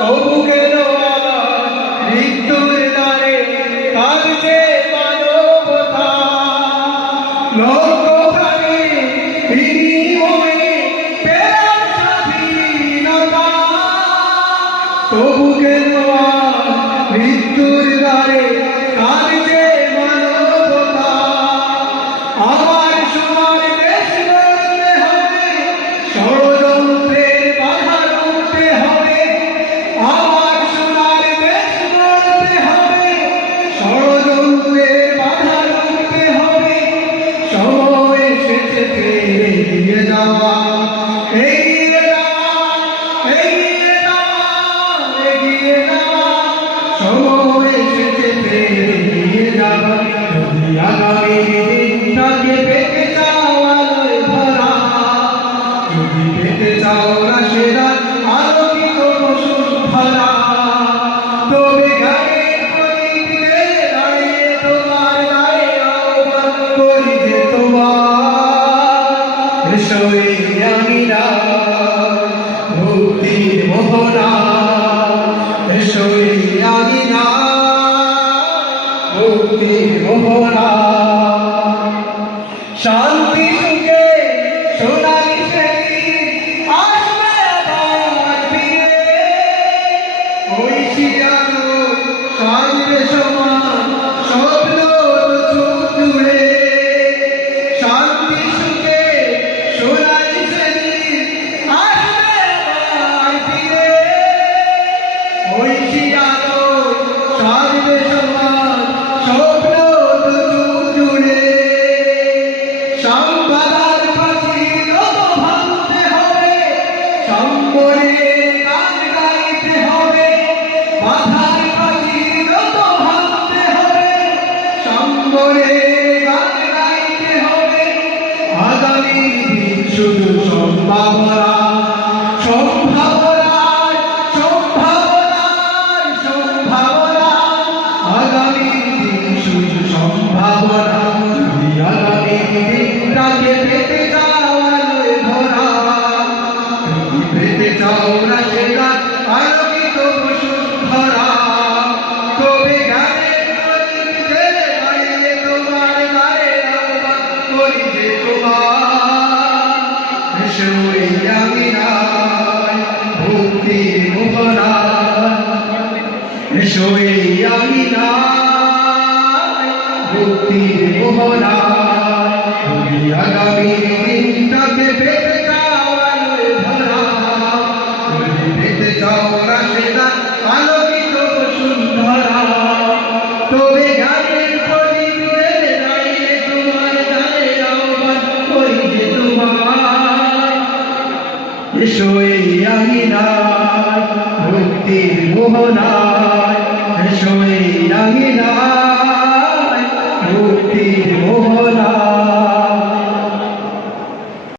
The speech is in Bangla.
তবু কেন মৃত্যুর দ্বারে কাঁদছে মানবতা লক্ষ প্রাণে বিনিময়ে পেলাম স্বাধীনতা তবু কেন মৃত্যুর দ্বারে কাঁদছে মানবতা আমার সোনার দেশ গড়তে হবে ষড়যন্ত্রের বাধা রুখতে হবে আমার সোনার দেশ গড়তে হবে ষড়যন্ত্রের বাধা রুখতে হবে সময় এসেছে এগিয়ে যাওয়া এগিয়ে যাওয়া এগিয়ে যাওয়া এগিয়ে যাওয়া সময় এসেছে এগিয়ে যাওয়া যদি আগামী দিনটাকে পেতে চাও আলোয় ভরা যদি পেতে চাও রাশেদার আলোকিত বসুন্ধরা তবে গানের প্রদীপে দাঁড়িয়ে তোমার গায়ে আহ্বান করি যে তোমার এসো এই আঙিনা মুক্তির মোহনা এসো এই আঙিনা মুক্তির মোহনা শান্তি সুখে সোনালি সেদিন আসবে আবার ফিরে ওই শিরানো সাজবে সমান স্বপ্ন চোখ জুড়ে শান্তি সুখে সোনালি সেদিন আসবে আবার ফিরে ওই শিরানো সাজবে সমান স্বপ্ন চোখ জুড়ে সম্পদার প্রাচীর ভাঙতে হবে সম্বরের গান গাইতে হবে বাধার প্রাচীর ভাঙতে হবে সম্বরের গান গাইতে হবে আগামী দিন শুধু সম্ভাবনা সম্ভাবনা সম্ভাবনা সম্ভাবনা আগামী দিন শুধু সম্ভাবনা আগামী দিনটাকে পেতে চাও আলোয় ভরা তুমি পেতে চাও রাশেদার আলোকিত বসুন্ধরা তবে গানের প্রদীপে দাঁড়িয়ে তোমার গায়ে আহ্বান করি যে তোমার এসো এই আঙিনায় মুক্তির মোহনা এসো এই আঙিনায় মুক্তির মোহনা তুমি আগামী দিনটাকে পেতে চাও আলোয় ভরা তুমি পেতে চাও রাশেদার আলোকিত বসুন্ধরা তবে গানের প্রদীপে দাঁড়িয়ে তোমার গায়ে আহ্বান করি যে তোমার এসো এই আঙিনায় মুক্তির মোহনায় এসো এই আঙিনায় মুক্তির মোহনা।